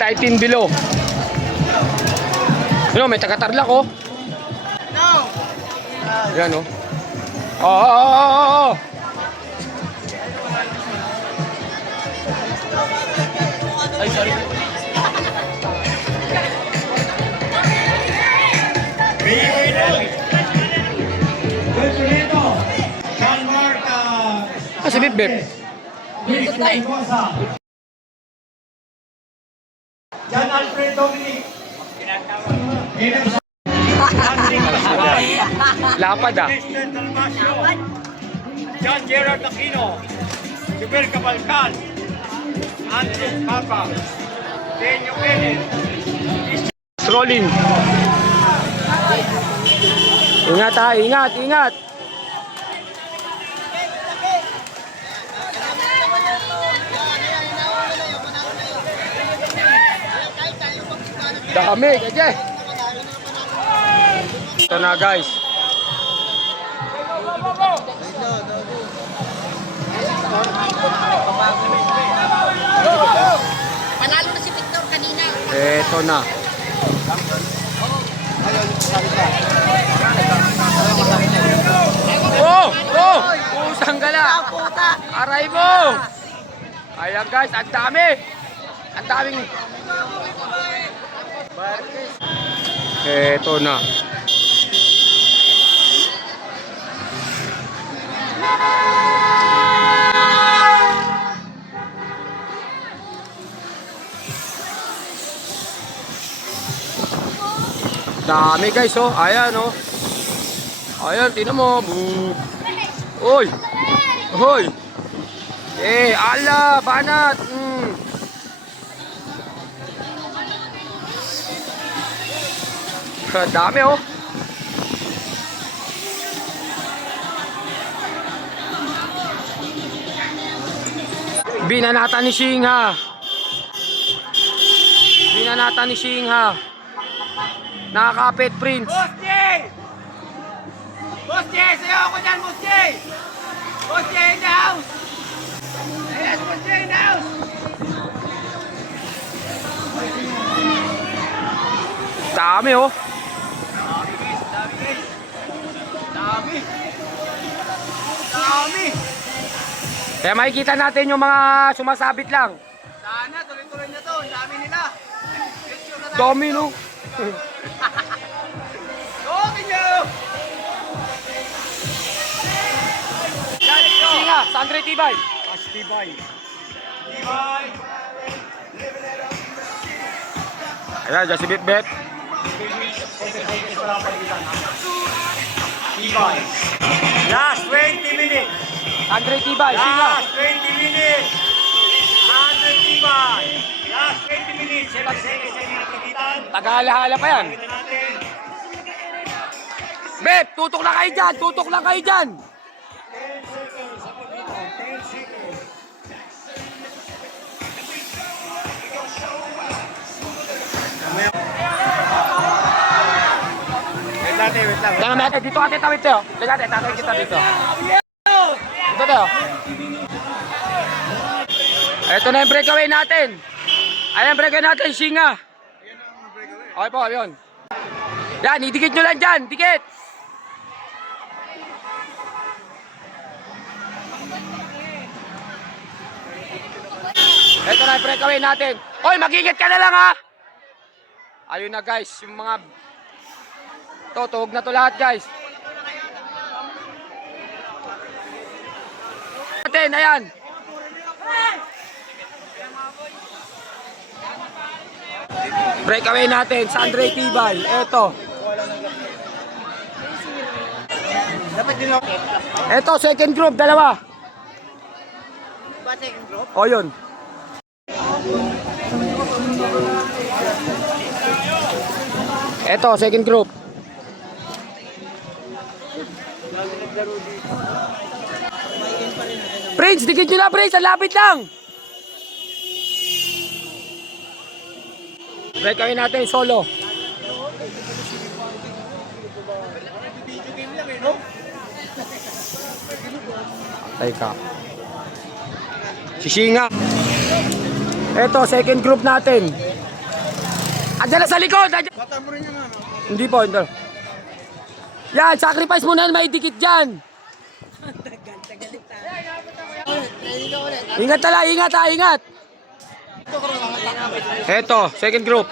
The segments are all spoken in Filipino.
18 below. Ano, may taga-Tarlac oh. Yan oh. Oo. Ay, sorry. Si Bip Bip. John Alfred Dominic. Lapad ah. John Gerard Aquino. Jubel Cabalcal. Andres Papa. Denyo Pérez. Rolling. Ingat ha, ingat. Dami, kaje. Ito na guys. Panalo na si Victor kanina. Ito na. Pusang gala. Aray mo. Ayan guys, ang dami. Ang daming. Ito na. Dami guys oh. Ayan oh. Ayan, tingnan mo. Oy. Ala, banat. Dami oh. Binanata ni Singha. Nakakapit, Prince. Boss J! Sayo ako dyan, Boss J! Boss J in the house! Yes, Boss J in the house! Dami oh. Dami! Kaya makikita natin yung mga sumasabit lang. Sana, tuloy-tuloy na to. Ang dami nila. Dami no. Okay nyo! Singha, Sandre Tibay. Tibay. Ayan, dyan si Bip Bip. Tibay. Last 20 minutes. Sandre Tibay, Singha. Last 20 minutes. Andre Tibay. Last 20 minutes. 7 seconds na nakakitan. Tagahala-hala pa yan. Kita natin. Bip, tutok lang kayo dyan. Wait lang. Tingnan natin, dito ate tawid tayo. Tingnan natin, tatay kita dito. Dito tayo. Ito na yung breakaway natin. Ayan, breakaway natin, Singha. Okay po, yun. Yan, idikit nyo lang dyan, dikit. Ito na yung breakaway natin. Hoy, mag-ingat ka na lang ha. Ayun na guys, yung mga... Tuhog na to lahat guys. Natin, ayan. Breakaway natin, Sandre Tibay. Eto. Eto, second group, dalawa. Ba second group? O yun. Eto, second group. Prince, dikit nyo na Prince, ang lapit lang. Breakaway natin, solo. Patay ka. Si Singha. Eto, second group natin. Andiyan na sa likod! Hindi po, hindi. Yan, sacrifice mo na, may dikit dyan. Ingat tala, ingat ha, ingat. Eto, second group.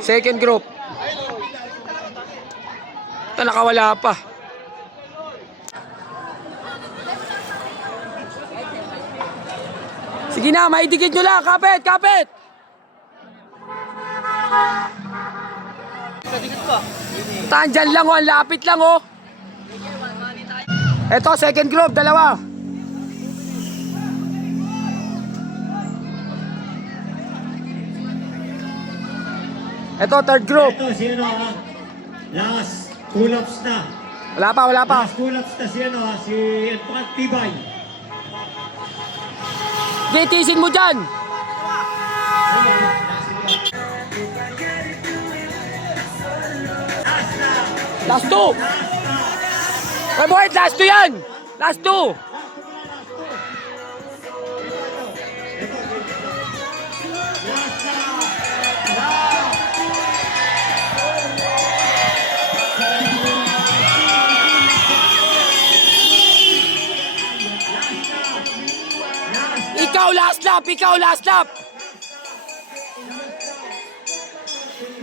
Second group. Ito, nakawala pa. Sige na, may dikit nyo lang. Kapit, kapit. Tandyan lang oh, ang lapit lang oh. Eto, second group, dalawa. Eto, third group. Ito si ano ha. Last pull-ups na. Wala pa, wala pa. Last pull-ups na si ano ha. Si Antoine Tibay. Gitisin mo dyan. Last two. Ay boy, last two yan. Last two. Ikaw last lap, ikaw last lap.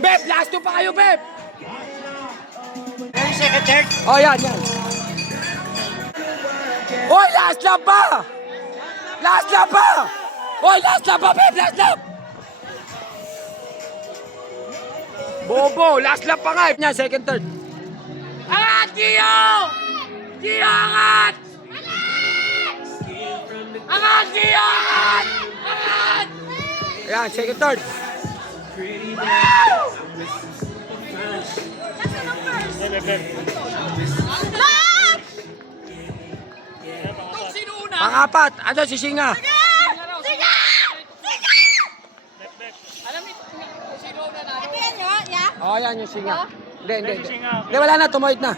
Beb, last two pa kayo, Beb. Second, third. Oh, yan, yan. Oy, last lap pa! Last lap pa! Oy, last lap pa, Beb, last lap! Bobo, last lap pa nga. Yan, second, third. Angat, Gio! Gio, angat! Angat, Gio, angat! Angat! Ayan, second, third. Pangapat, ano si Singa? Oh, yan yung Singa. Hindi, hindi, hindi. Hindi, wala na, tumuhit na.